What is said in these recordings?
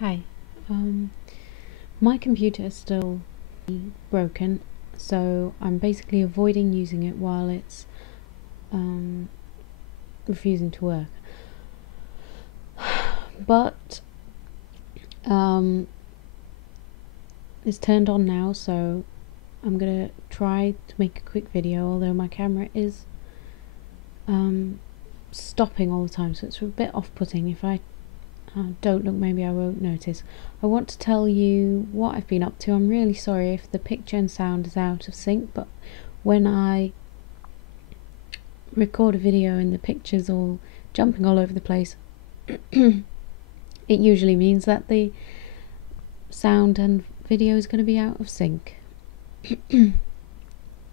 Hi. My computer is still broken, so I'm basically avoiding using it while it's refusing to work. But it's turned on now, so I'm gonna try to make a quick video, although my camera is stopping all the time, so it's a bit off-putting. If I don't look, maybe I won't notice. I want to tell you what I've been up to. I'm really sorry if the picture and sound is out of sync, but when I record a video and the picture's all jumping all over the place, it usually means that the sound and video is going to be out of sync. And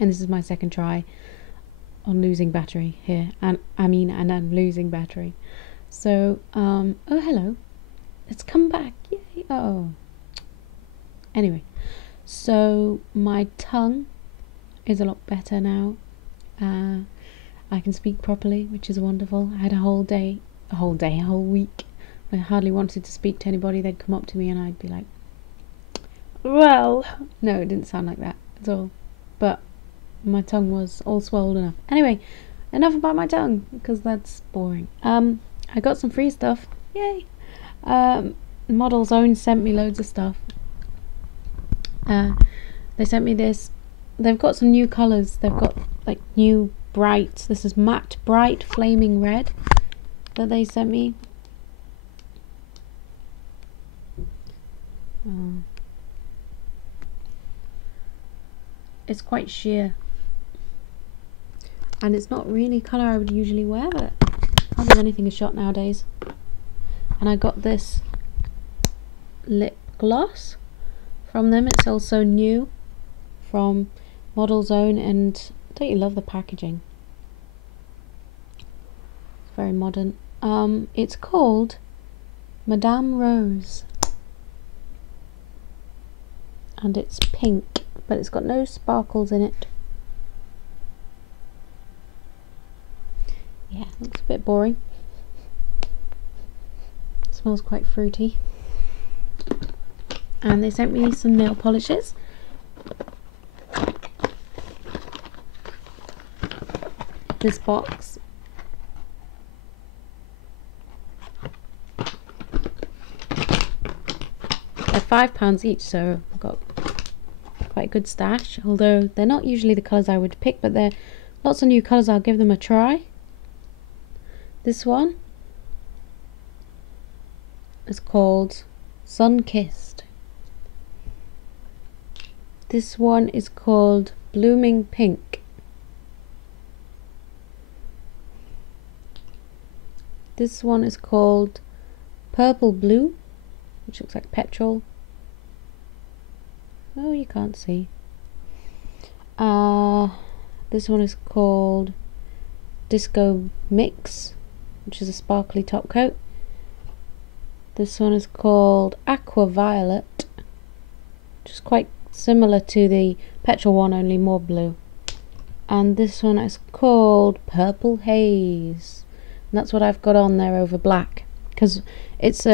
this is my second try on losing battery here, and I'm losing battery. So, oh hello, it's come back, yay, oh. Anyway, so my tongue is a lot better now. I can speak properly, which is wonderful. I had a whole week. I hardly wanted to speak to anybody. They'd come up to me and I'd be like, well, no, it didn't sound like that at all. But my tongue was all swollen up. Anyway, enough about my tongue, because that's boring. I got some free stuff, yay! Model Zone sent me loads of stuff. They sent me this. They've got some new colours. They've got like new bright. This is matte bright flaming red that they sent me. It's quite sheer, and it's not really colour I would usually wear, but I don't think anything is shot nowadays. And I got this lip gloss from them. It's also new from Model Zone, and don't you love the packaging? It's very modern. It's called Madame Rose, and it's pink, but it's got no sparkles in it. Yeah, looks a bit boring. Smells quite fruity. And they sent me some nail polishes. This box. They're £5 each, so I've got quite a good stash. Although they're not usually the colours I would pick, but they're lots of new colours. I'll give them a try. This one is called Sun Kissed. This one is called Blooming Pink. This one is called Purple Blue, which looks like petrol. Oh, you can't see. This one is called Disco Mix, which is a sparkly top coat. This one is called Aqua Violet, which is quite similar to the petrol one, only more blue. And this one is called Purple Haze, and that's what I've got on there over black, because it's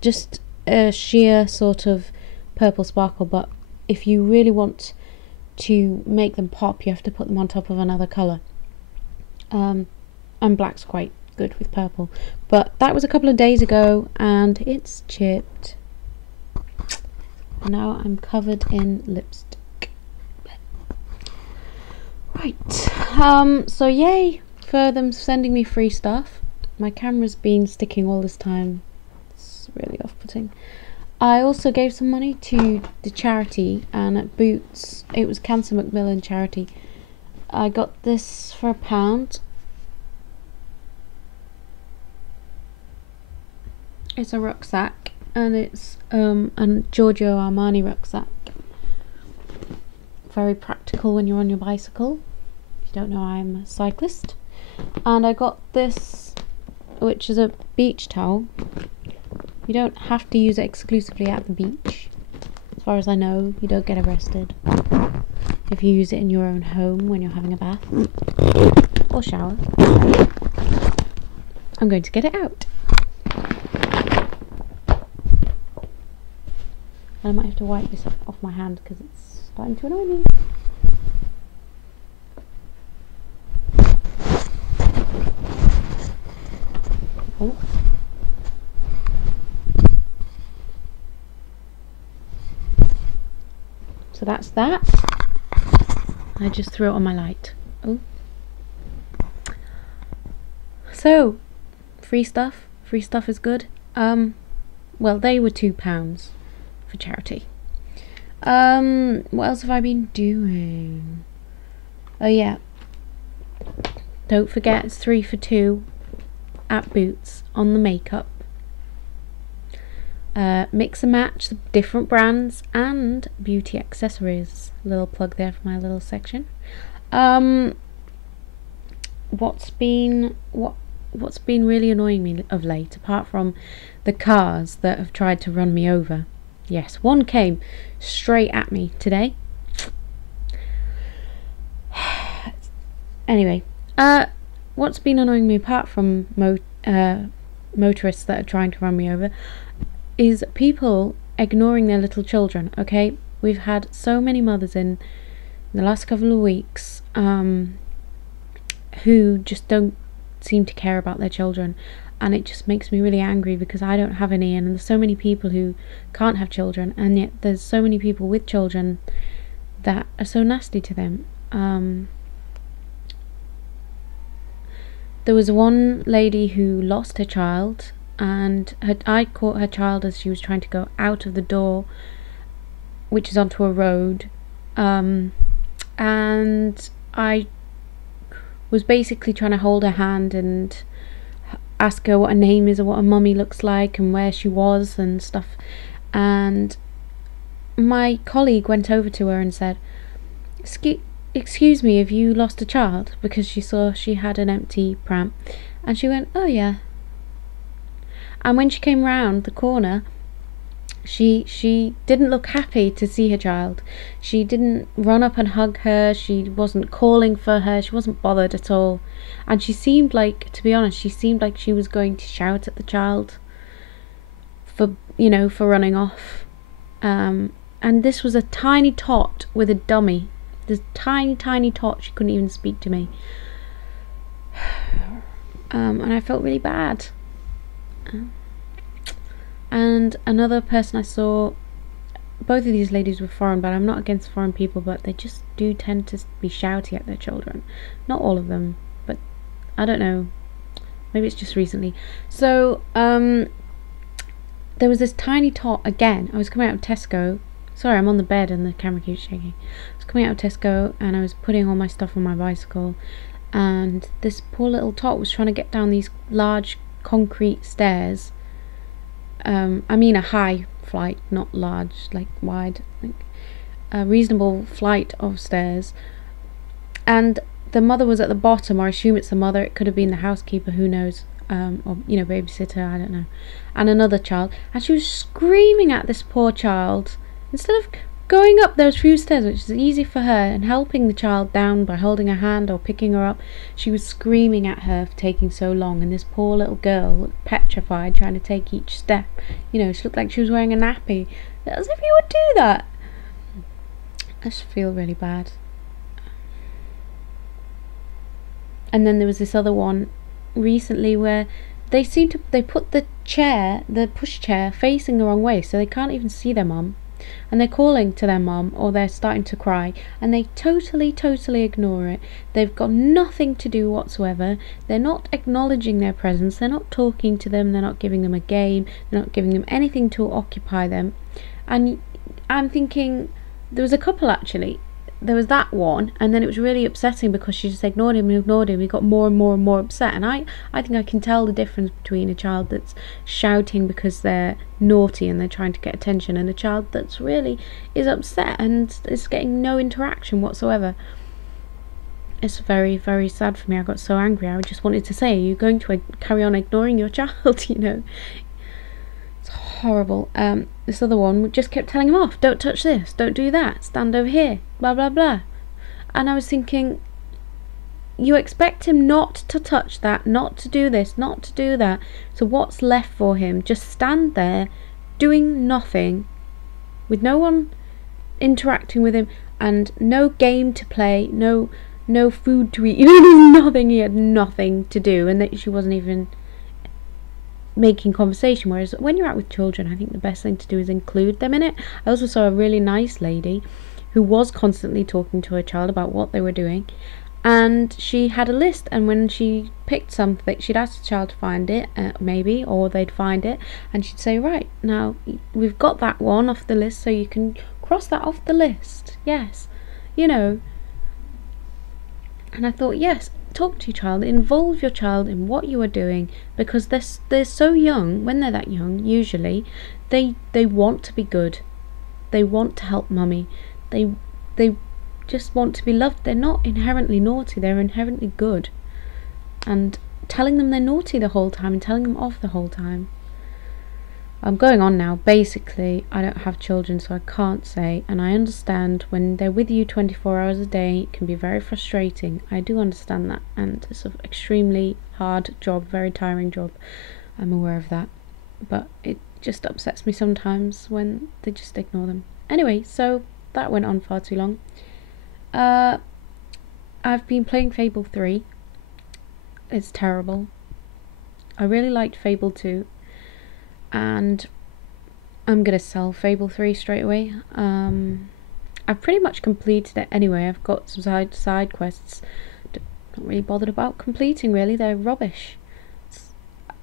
just a sheer sort of purple sparkle, but if you really want to make them pop, you have to put them on top of another colour. And black's quite good with purple, but that was a couple of days ago and it's chipped. Now I'm covered in lipstick. Right, so yay for them sending me free stuff. My camera's been sticking all this time. It's really off-putting. I also gave some money to the charity, and at Boots, it was Cancer Macmillan charity. I got this for £1. It's a rucksack, and it's a Giorgio Armani rucksack. Very practical when you're on your bicycle. If you don't know, I'm a cyclist. And I got this, which is a beach towel. You don't have to use it exclusively at the beach. As far as I know, you don't get arrested if you use it in your own home when you're having a bath or shower. I'm going to get it out. And I might have to wipe this off my hand because it's starting to annoy me. Oh. So that's that. I just threw it on my light. Oh. So, free stuff is good. Well, they were £2 for charity. What else have I been doing? Oh yeah, don't forget it's 3 for 2 at Boots on the makeup. Mix and match the different brands and beauty accessories. Little plug there for my little section. What's been really annoying me of late, apart from the cars that have tried to run me over? Yes, one came straight at me today. Anyway, what's been annoying me apart from motorists that are trying to run me over is people ignoring their little children. Okay, we've had so many mothers in the last couple of weeks who just don't seem to care about their children, and it just makes me really angry because I don't have any, and there's so many people who can't have children, and yet there's so many people with children that are so nasty to them. There was one lady who lost her child, and I caught her child as she was trying to go out of the door, which is onto a road, and I was basically trying to hold her hand and ask her what her name is or what her mummy looks like and where she was and stuff. And my colleague went over to her and said, excuse me, have you lost a child? Because she saw she had an empty pram. And she went, oh yeah. And when she came round the corner, she didn't look happy to see her child. She didn't run up and hug her. She wasn't calling for her. She wasn't bothered at all. And she seemed like, to be honest, she seemed like she was going to shout at the child for running off. And this was a tiny tot with a dummy. This tiny tot. She couldn't even speak to me. And I felt really bad. And another person I saw, both of these ladies were foreign, but I'm not against foreign people, but they just do tend to be shouty at their children. Not all of them, but I don't know, maybe it's just recently. So there was this tiny tot again. I was coming out of Tesco. Sorry, I'm on the bed and the camera keeps shaking. I was coming out of Tesco and I was putting all my stuff on my bicycle, and this poor little tot was trying to get down these large concrete stairs. I mean a high flight, not large, like wide, like a reasonable flight of stairs. And the mother was at the bottom, or I assume it's the mother, it could have been the housekeeper, who knows, or babysitter, I don't know, and another child, and she was screaming at this poor child instead of going up those few stairs, which is easy for her, and helping the child down by holding her hand or picking her up. She was screaming at her for taking so long, and this poor little girl looked petrified trying to take each step. She looked like she was wearing a nappy, as if you would do that. I just feel really bad. And then there was this other one recently where they put the pushchair facing the wrong way, so they can't even see their mum. And they're calling to their mum, or they're starting to cry, and they totally ignore it. They've got nothing to do whatsoever. They're not acknowledging their presence. They're not talking to them. They're not giving them a game. They're not giving them anything to occupy them. And I'm thinking, there was a couple actually. There was that one, and then it was really upsetting because she just ignored him. He got more and more upset. And I think I can tell the difference between a child that's shouting because they're naughty and they're trying to get attention, and a child that's really is upset and is getting no interaction whatsoever. It's very, very sad for me. I got so angry. I just wanted to say, are you going to carry on ignoring your child? It's horrible. This other one just kept telling him off. Don't touch this. Don't do that. Stand over here. Blah, blah, blah. And I was thinking, you expect him not to touch that, not to do this, not to do that. So what's left for him? Just stand there doing nothing with no one interacting with him, and no game to play, no food to eat. Nothing. He had nothing to do, and that she wasn't even making conversation. Whereas when you're out with children, I think the best thing to do is include them in it. I also saw a really nice lady who was constantly talking to her child about what they were doing, and she had a list, and when she picked something, she'd ask the child to find it, maybe, or they'd find it, and she'd say, right, now we've got that one off the list, so you can cross that off the list. Yes, and I thought, yes, talk to your child, involve your child in what you are doing, because they're so young. When they're that young, usually they want to be good, they want to help mummy, they just want to be loved. They're not inherently naughty, they're inherently good. And telling them they're naughty the whole time and telling them off the whole time. I'm going on now. Basically, I don't have children, so I can't say, and I understand when they're with you 24 hours a day, it can be very frustrating. I do understand that, and it's an extremely hard job, very tiring job. I'm aware of that, but it just upsets me sometimes when they just ignore them. Anyway, so that went on far too long. I've been playing Fable 3. It's terrible. I really liked Fable 2, and I'm gonna sell Fable 3 straight away. I've pretty much completed it anyway. I've got some side quests. Not really bothered about completing, really. They're rubbish.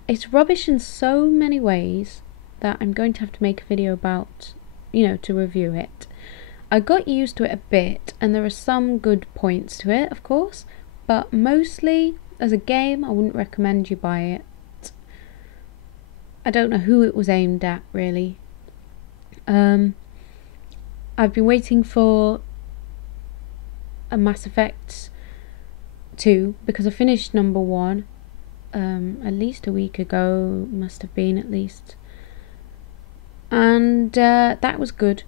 It's rubbish in so many ways that I'm going to have to make a video about, to review it. I got used to it a bit, and there are some good points to it, of course, but mostly as a game I wouldn't recommend you buy it. I don't know who it was aimed at, really. I've been waiting for a Mass Effect 2 because I finished number 1 at least a week ago, must have been at least, and that was good.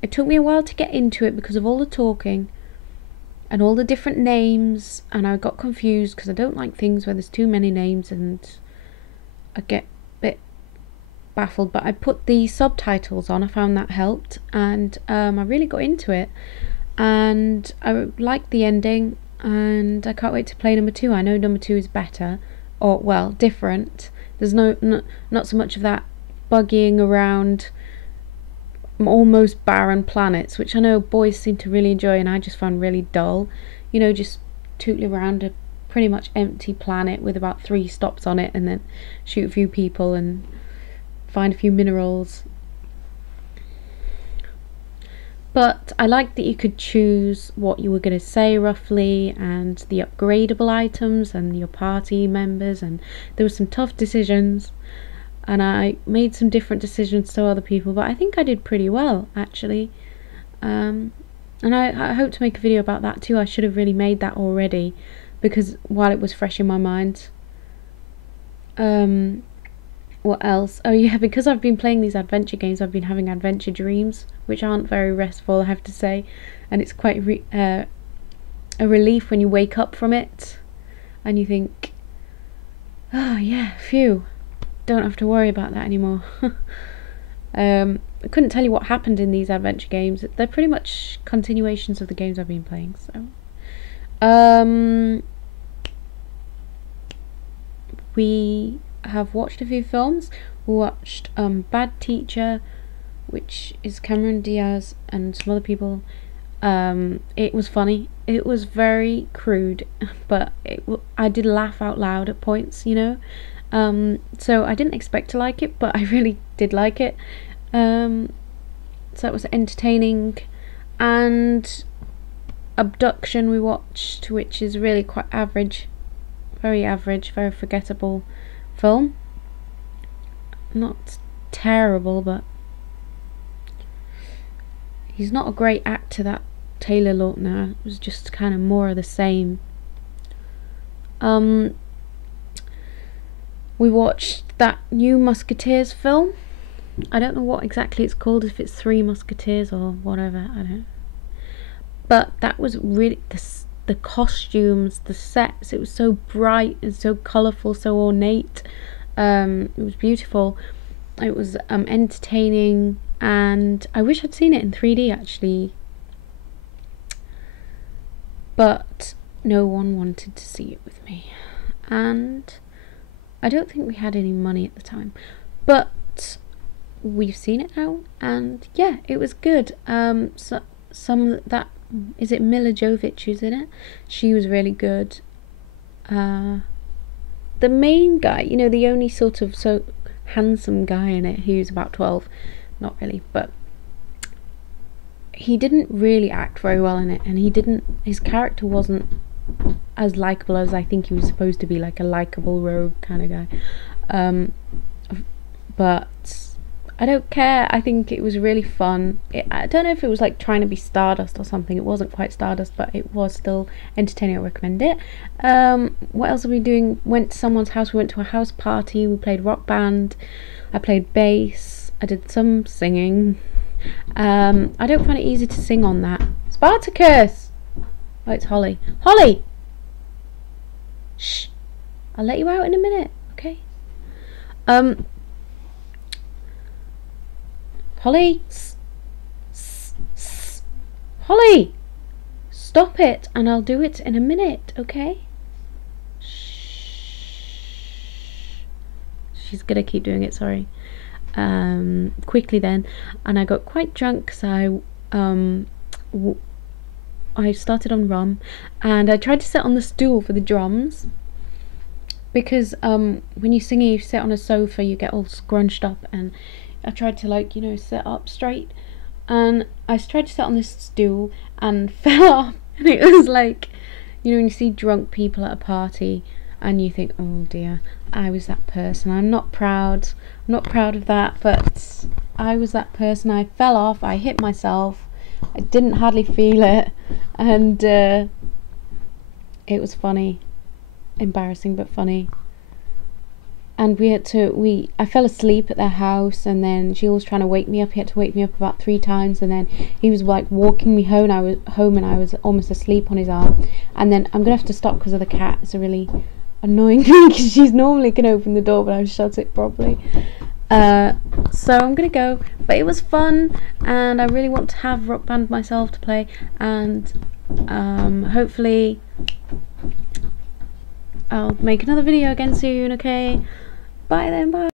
It took me a while to get into it because of all the talking and all the different names, and I got confused because I don't like things where there's too many names, and I get a bit baffled. But I put the subtitles on, I found that helped, and I really got into it, and I liked the ending, and I can't wait to play number 2. I know number 2 is better, or well, different. There's not so much of that buggying around almost barren planets, which I know boys seem to really enjoy, and I just found really dull. Just tootle around a pretty much empty planet with about 3 stops on it, and then shoot a few people and find a few minerals. But I liked that you could choose what you were going to say roughly, and the upgradable items and your party members, and there were some tough decisions, and I made some different decisions to other people, but I think I did pretty well, actually. And I hope to make a video about that too. I should have really made that already, because while it was fresh in my mind. What else? Oh yeah, because I've been playing these adventure games, I've been having adventure dreams, which aren't very restful, I have to say, and it's quite a relief when you wake up from it and you think, oh yeah, phew, don't have to worry about that anymore. I couldn't tell you what happened in these adventure games. They're pretty much continuations of the games I've been playing. So we have watched a few films. We watched Bad Teacher, which is Cameron Diaz and some other people. It was funny. It was very crude, but I did laugh out loud at points, so I didn't expect to like it, but I really did like it. So it was entertaining. And Abduction we watched, which is really quite average, very forgettable film. Not terrible, but he's not a great actor, that Taylor Lautner. It was just kind of more of the same. We watched that new Musketeers film. I don't know what exactly it's called, if it's Three Musketeers or whatever, I don't know. But that was really, the costumes, the sets, it was so bright and so colourful, so ornate. It was beautiful. It was entertaining, and I wish I'd seen it in 3D actually, but no one wanted to see it with me, and I don't think we had any money at the time, but we've seen it now, and yeah, it was good. So some that is it Mila Jovovich who's in it. She was really good. The main guy, you know, the only sort of so handsome guy in it, who's about 12, not really, but he didn't really act very well in it, and his character wasn't as likable as I think he was supposed to be, like a likable rogue kind of guy. But I don't care. I think it was really fun. I don't know if it was like trying to be Stardust or something. It wasn't quite Stardust, but it was still entertaining. I recommend it. What else are we doing? Went to someone's house. We went to a house party. We played Rock Band. I played bass. I did some singing. I don't find it easy to sing on that. Spartacus! Oh, it's Holly. Holly! Shh! I'll let you out in a minute, okay? Holly! Holly! Stop it, and I'll do it in a minute, okay? Shh. She's gonna keep doing it, sorry. Quickly then, and I got quite drunk, so I started on rum, and I tried to sit on the stool for the drums, because when you sing, you sit on a sofa, you get all scrunched up, and I tried to, like, you know, sit up straight, and I tried to sit on this stool and fell off, and it was like, you know, when you see drunk people at a party and you think, oh dear, I was that person. I'm not proud of that, but I was that person. I fell off, I hit myself, I didn't hardly feel it, and it was funny, embarrassing but funny. And I fell asleep at their house, and then she was trying to wake me up. He had to wake me up about 3 times, and then he was like walking me home. I was home, and I was almost asleep on his arm. And then I'm gonna have to stop because of the cat. It's a really annoying thing because she's normally can open the door, but I've shut it properly. So I'm gonna go, but it was fun, and I really want to have Rock Band myself to play, and hopefully I'll make another video again soon, okay? Bye then, bye.